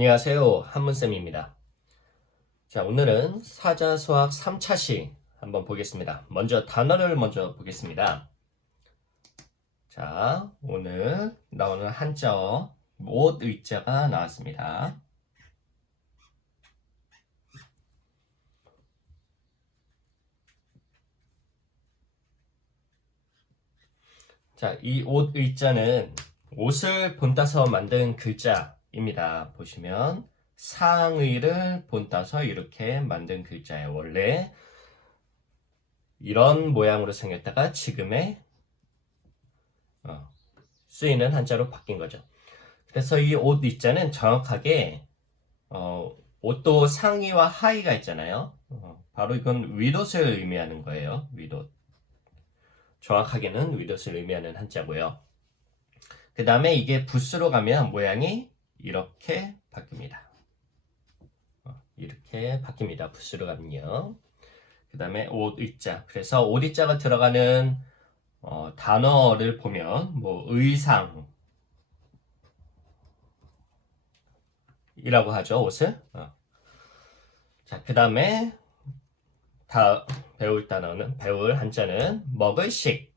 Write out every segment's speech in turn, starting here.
안녕하세요. 한문쌤입니다. 자, 오늘은 사자수학 3차시 한번 보겠습니다. 먼저 단어를 먼저 보겠습니다. 자, 오늘 나오는 한자어 못 의자가 나왔습니다. 자, 이 옷 의자는 옷을 본따서 만든 글자입니다. 보시면 상의를 본따서 이렇게 만든 글자예요. 원래 이런 모양으로 생겼다가 지금의 쓰이는 한자로 바뀐 거죠. 그래서 이 옷 위자는 정확하게 옷도 상의와 하의가 있잖아요. 바로 이건 윗옷을 의미하는 거예요. 윗옷. 정확하게는 윗옷을 의미하는 한자고요. 그 다음에 이게 붓으로 가면 모양이 이렇게 바뀝니다. 이렇게 바뀝니다. 붓으로 가면요. 그 다음에 옷 위자. 그래서 옷 위자가 들어가는 단어를 보면 뭐 의상 이라고 하죠. 옷을. 자, 그 다음에 다 배울 한자는 먹을 식.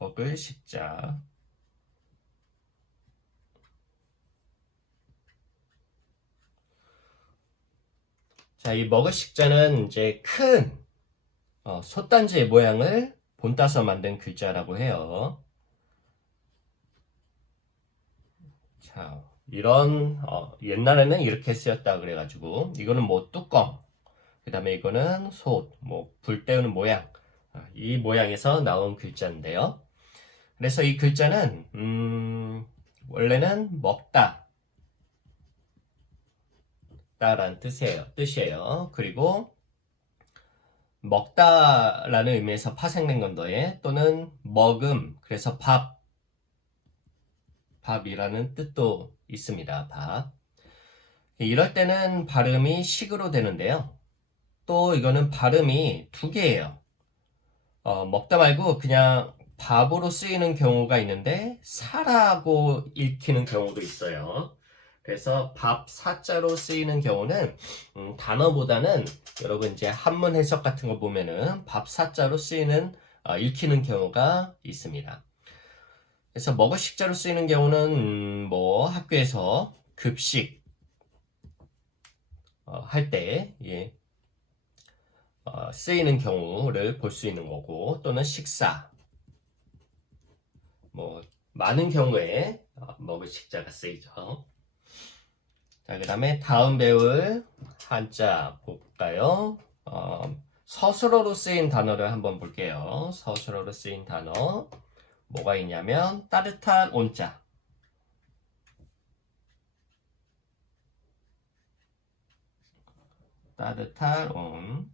먹을 식자. 자, 이 먹을 식자는 이제 큰 솥단지의 모양을 본따서 만든 글자라고 해요. 자, 이런 옛날에는 이렇게 쓰였다 그래가지고 이거는 뭐 뚜껑, 그 다음에 이거는 솥, 뭐 불 때우는 모양, 이 모양에서 나온 글자인데요. 그래서 이 글자는 원래는 먹다 라는 뜻이에요. 그리고 먹다라는 의미에서 파생된 건더에 또는 먹음, 그래서 밥이라는 뜻도 있습니다. 밥. 이럴 때는 발음이 식으로 되는데요. 또 이거는 발음이 두 개예요. 먹다 말고 그냥 밥으로 쓰이는 경우가 있는데 사라고 읽히는 경우도 있어요. 그래서 밥 사자로 쓰이는 경우는 단어보다는 여러분 이제 한문 해석 같은 거 보면은 밥 사자로 쓰이는 읽히는 경우가 있습니다. 그래서 먹을 식자로 쓰이는 경우는 뭐 학교에서 급식 할 때 예, 쓰이는 경우를 볼 수 있는 거고 또는 식사 뭐 많은 경우에 먹을 식자가 쓰이죠. 자, 그 다음에 다음 배울 한자 볼까요? 서술어로 쓰인 단어를 한번 볼게요. 서술어로 쓰인 단어 뭐가 있냐면 따뜻한 온자. 따뜻한 온.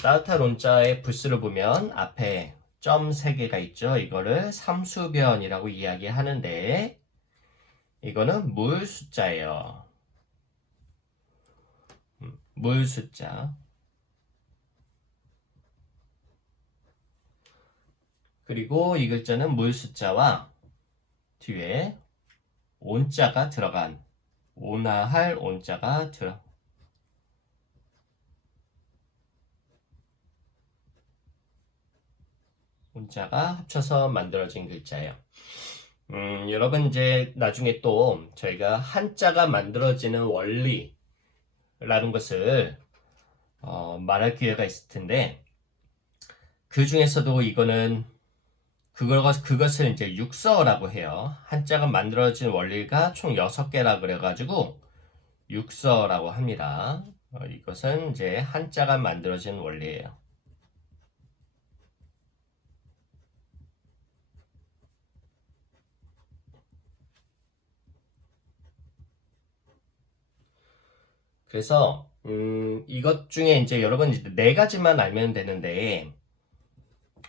따뜻한 온자의 부스를 보면 앞에 점 3개가 있죠. 이거를 삼수변이라고 이야기하는데 이거는 물 숫자예요. 물 숫자. 그리고 이 글자는 물 숫자와 뒤에 온자가 들어간 온화할 온자가 온자가 합쳐서 만들어진 글자예요. 여러분 이제 나중에 또 저희가 한자가 만들어지는 원리라는 것을 말할 기회가 있을 텐데 그 중에서도 이거는 그것을 이제 육서라고 해요. 한자가 만들어진 원리가 총 6개라 그래가지고 육서라고 합니다. 이것은 이제 한자가 만들어진 원리예요. 그래서 이것 중에 이제 여러분 이제 4가지만 알면 되는데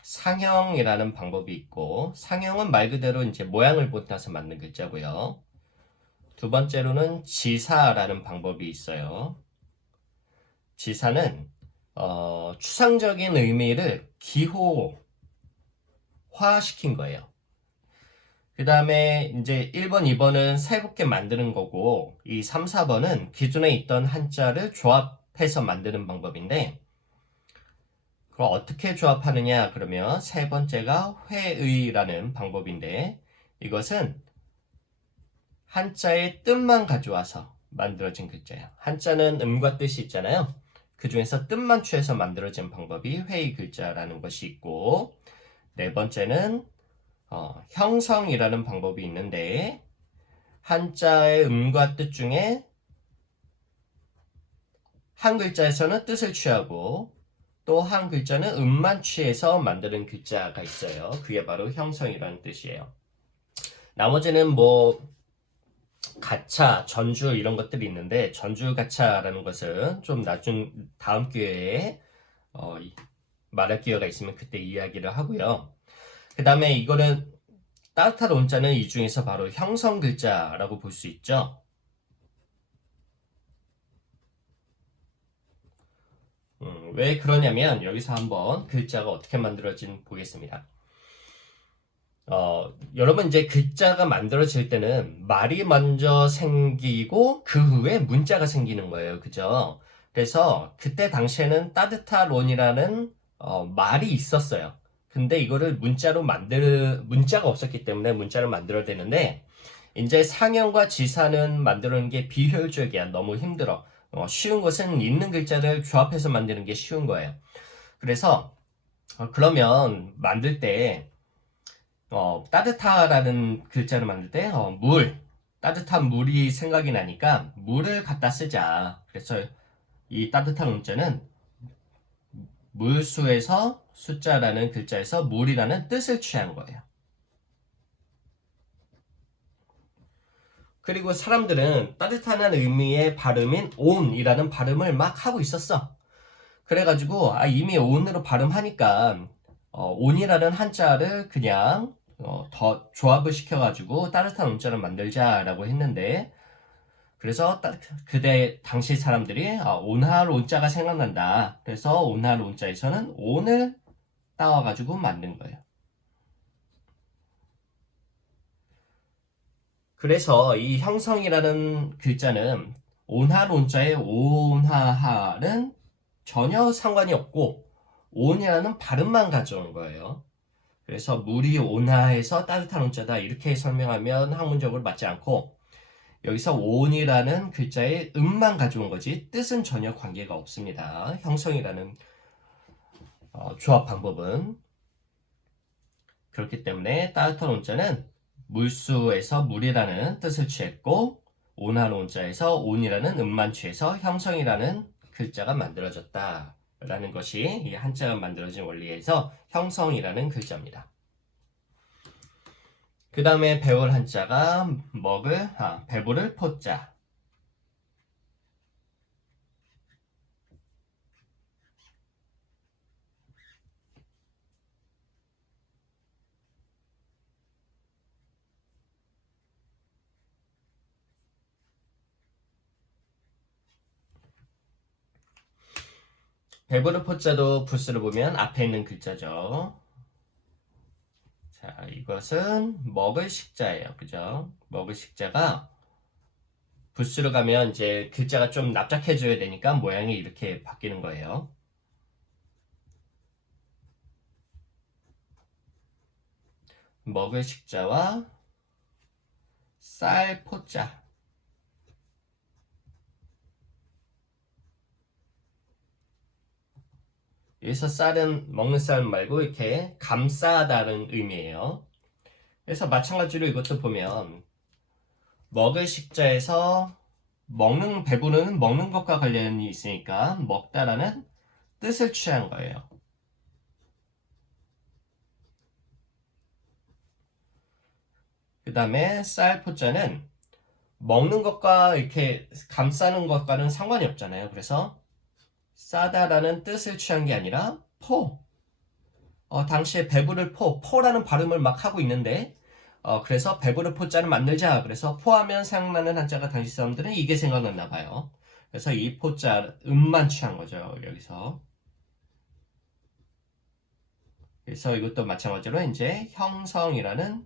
상형이라는 방법이 있고 상형은 말 그대로 이제 모양을 본따서 만든 글자고요. 두 번째로는 지사라는 방법이 있어요. 지사는 추상적인 의미를 기호화시킨 거예요. 그 다음에 이제 1번, 2번은 새롭게 만드는 거고 이 3, 4번은 기존에 있던 한자를 조합해서 만드는 방법인데 그럼 어떻게 조합하느냐 그러면 세 번째가 회의라는 방법인데 이것은 한자의 뜻만 가져와서 만들어진 글자예요. 한자는 음과 뜻이 있잖아요. 그 중에서 뜻만 취해서 만들어진 방법이 회의 글자라는 것이 있고 네 번째는 형성이라는 방법이 있는데 한자의 음과 뜻 중에 한 글자에서는 뜻을 취하고 또 한 글자는 음만 취해서 만드는 글자가 있어요. 그게 바로 형성이라는 뜻이에요. 나머지는 뭐 가차, 전주 이런 것들이 있는데 전주 가차라는 것은 좀 다음 기회에 말할 기회가 있으면 그때 이야기를 하고요. 그 다음에 이거는 따뜻한 온자는 이 중에서 바로 형성 글자라고 볼 수 있죠. 왜 그러냐면 여기서 한번 글자가 어떻게 만들어진 보겠습니다. 여러분 이제 글자가 만들어질 때는 말이 먼저 생기고 그 후에 문자가 생기는 거예요. 그죠? 그래서 그때 당시에는 따뜻한 론이라는 말이 있었어요. 근데 이거를 문자가 없었기 때문에 문자를 만들어야 되는데 이제 상형과 지사는 만드는 게 비효율적이야. 너무 힘들어. 쉬운 것은 있는 글자를 조합해서 만드는 게 쉬운 거예요. 그래서 그러면 만들 때 따뜻하라는 글자를 만들 때 따뜻한 물이 생각이 나니까 물을 갖다 쓰자. 그래서 이 따뜻한 문자는 물수에서 숫자라는 글자에서 물이라는 뜻을 취한 거예요. 그리고 사람들은 따뜻한 의미의 발음인 온이라는 발음을 막 하고 있었어. 그래가지고 이미 온으로 발음하니까 온이라는 한자를 그냥 더 조합을 시켜가지고 따뜻한 온자를 만들자라고 했는데 그래서 그때 당시 사람들이 온할 온자가 생각난다. 그래서 온할 온자에서는 온을 따와가지고 만든 거예요. 그래서 이 형성이라는 글자는 온할 온자의 온하할은 전혀 상관이 없고 온이라는 발음만 가져온 거예요. 그래서 물이 온화해서 따뜻한 온자다 이렇게 설명하면 학문적으로 맞지 않고 여기서 온이라는 글자의 음만 가져온 거지 뜻은 전혀 관계가 없습니다. 형성이라는 조합 방법은 그렇기 때문에 따뜻한 온자는 물수에서 물이라는 뜻을 취했고 온한 온자에서 온이라는 음만 취해서 형성이라는 글자가 만들어졌다 라는 것이 이 한자가 만들어진 원리에서 형성이라는 글자입니다. 그 다음에 배울 한자가 배부를 포자. 배부를 포자도 부스를 보면 앞에 있는 글자죠. 자, 이것은 먹을 식자예요. 그죠? 먹을 식자가 부스로 가면 이제 글자가 좀 납작해져야 되니까 모양이 이렇게 바뀌는 거예요. 먹을 식자와 쌀 포자. 여기서 쌀은 먹는 쌀 말고 이렇게 감싸다는 의미예요. 그래서 마찬가지로 이것도 보면 먹을 식자에서 배부르는 먹는 것과 관련이 있으니까 먹다라는 뜻을 취한 거예요. 그 다음에 쌀 포자는 먹는 것과 이렇게 감싸는 것과는 상관이 없잖아요. 그래서 싸다라는 뜻을 취한 게 아니라 당시에 배부를 포라는 발음을 막 하고 있는데 그래서 배부를 포자를 만들자. 그래서 포하면 생각나는 한자가 당시 사람들은 이게 생각났나 봐요. 그래서 이 포자 음만 취한 거죠. 여기서. 그래서 이것도 마찬가지로 이제 형성이라는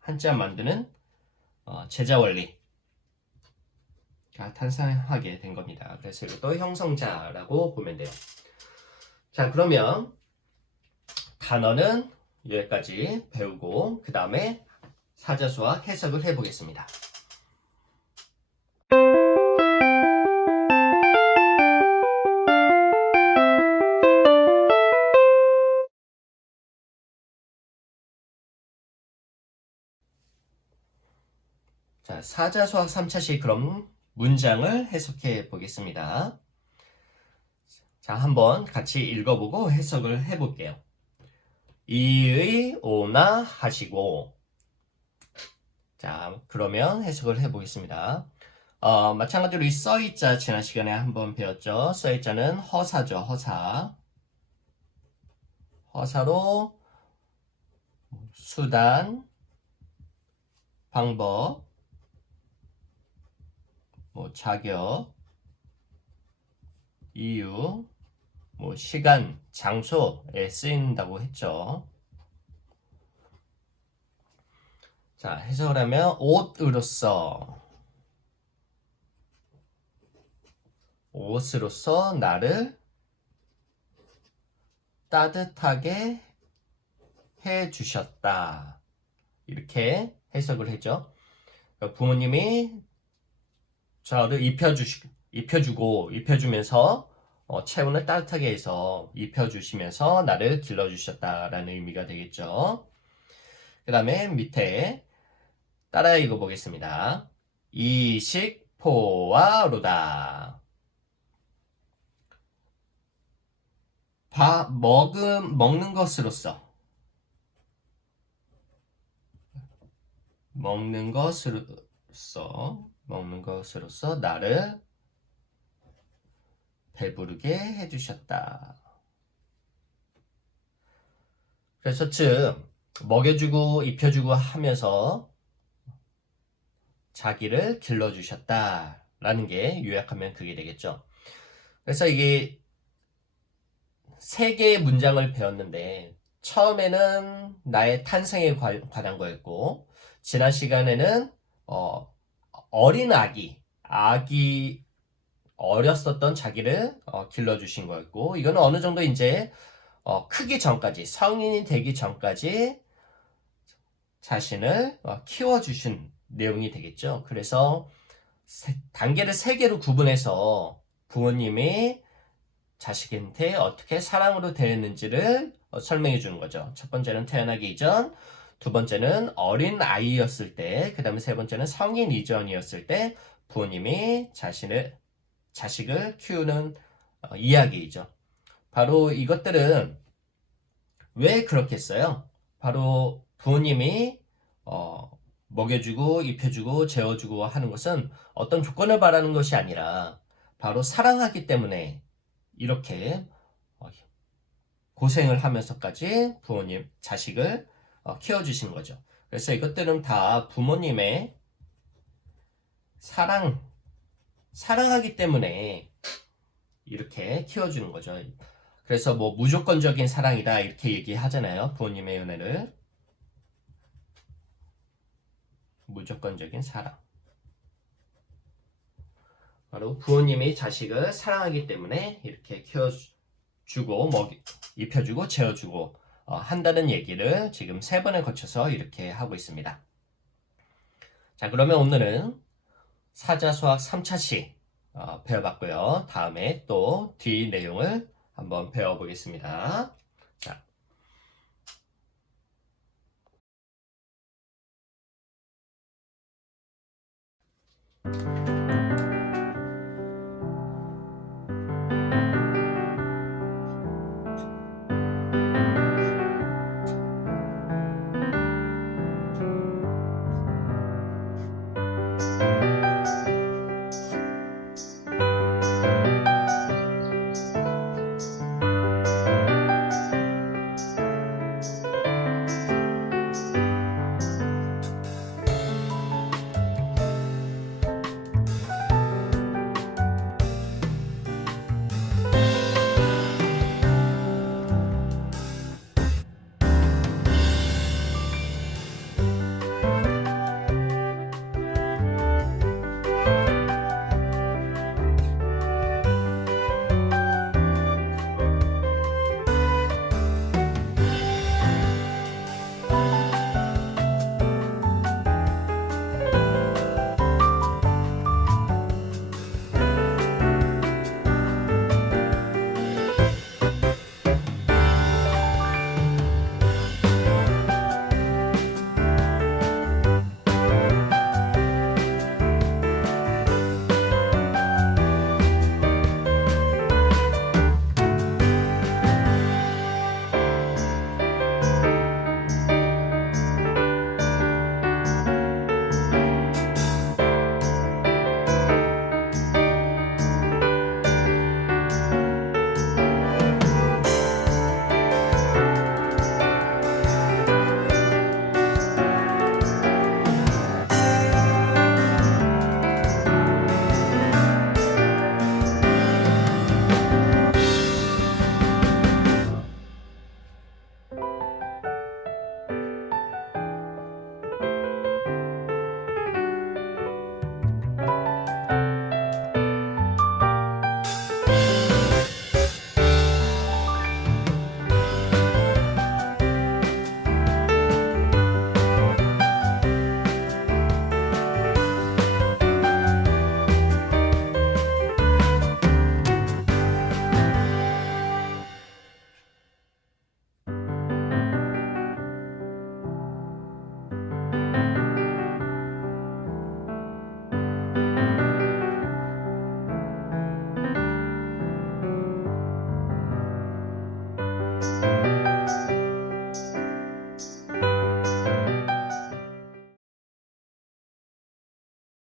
한자 만드는 제자 원리가 탄생하게 된 겁니다. 그래서 이것도 형성자라고 보면 돼요. 자, 그러면 단어는 여기까지 배우고 그 다음에 사자수학 해석을 해보겠습니다. 자, 사자수학 3차시 그럼 문장을 해석해 보겠습니다. 자, 한번 같이 읽어보고 해석을 해볼게요. 이의 오나 하시고. 자, 그러면 해석을 해보겠습니다. 마찬가지로 이 써이자 지난 시간에 한번 배웠죠. 써이자는 허사죠. 허사. 허사로 수단, 방법, 자격, 이유, 시간, 장소에 쓰인다고 했죠. 자, 해석을 하면 옷으로서 나를 따뜻하게 해 주셨다. 이렇게 해석을 했죠. 부모님이 저를 입혀주면서 체온을 따뜻하게 해서 입혀주시면서 나를 길러주셨다라는 의미가 되겠죠. 그 다음에 밑에 따라 읽어보겠습니다. 이식포와로다. 먹는 것으로서 나를 배부르게 해주셨다. 그래서 즉 먹여주고 입혀주고 하면서 자기를 길러주셨다라는 게 요약하면 그게 되겠죠. 그래서 이게 세 개의 문장을 배웠는데 처음에는 나의 탄생에 관한 거였고 지난 시간에는 어린 아기 어렸었던 자기를 길러주신 거였고 이거는 어느 정도 이제 크기 전까지 성인이 되기 전까지 자신을 키워주신 내용이 되겠죠. 그래서 단계를 세 개로 구분해서 부모님이 자식한테 어떻게 사랑으로 대했는지를 설명해 주는 거죠. 첫 번째는 태어나기 이전, 두 번째는 어린 아이였을 때, 그 다음에 세 번째는 성인 이전이었을 때 부모님이 자식을 키우는 이야기이죠. 바로 이것들은 왜 그렇게 했어요? 바로 부모님이 먹여주고 입혀주고 재워주고 하는 것은 어떤 조건을 바라는 것이 아니라 바로 사랑하기 때문에 이렇게 고생을 하면서까지 부모님, 자식을 키워주신 거죠. 그래서 이것들은 다 부모님의 사랑하기 때문에 이렇게 키워주는 거죠. 그래서 무조건적인 사랑이다 이렇게 얘기하잖아요. 부모님의 연애를. 무조건적인 사랑. 바로 부모님이 자식을 사랑하기 때문에 이렇게 키워주고 입혀주고 재워주고 한다는 얘기를 지금 3번에 거쳐서 이렇게 하고 있습니다. 자, 그러면 오늘은 사자수학 3차시 배워봤고요. 다음에 또 뒤 내용을 한번 배워보겠습니다. 자.